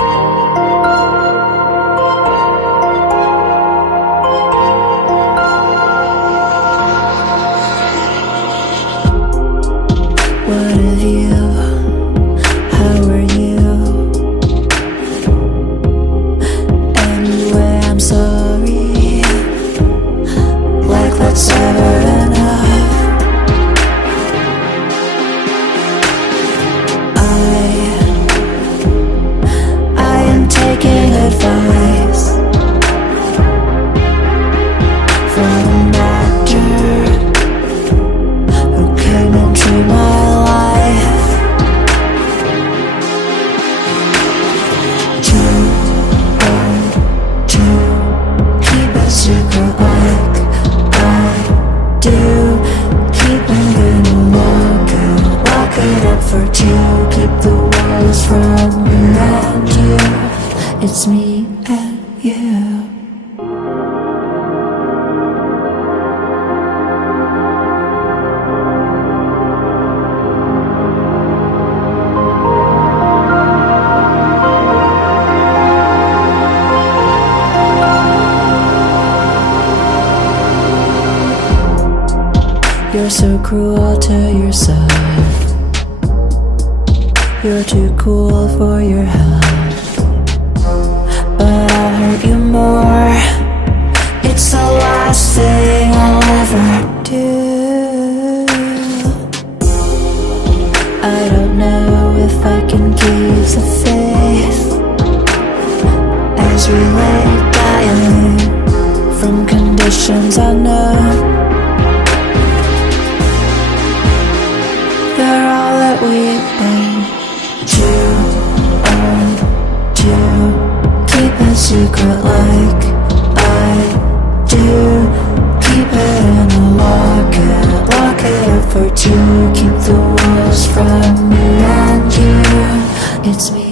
What of you? How are you? Anyway, I'm sorry. Like that's ever enough. I am taking advice from an actor who came into my life. To keep a secret like I do. Keep it in a lock it up for two. Keep the walls from me and you. It's me and you. You're so cruel to yourself. You're too cool for your health, but I'll hurt you more. It's the last thing I'll ever do. I don't know if I can keep the faith as we lay dying from conditions I know. They're all that we own. To keep a secret like I do. Keep it in a lock it up for two. Keep the walls from me and you. It's me.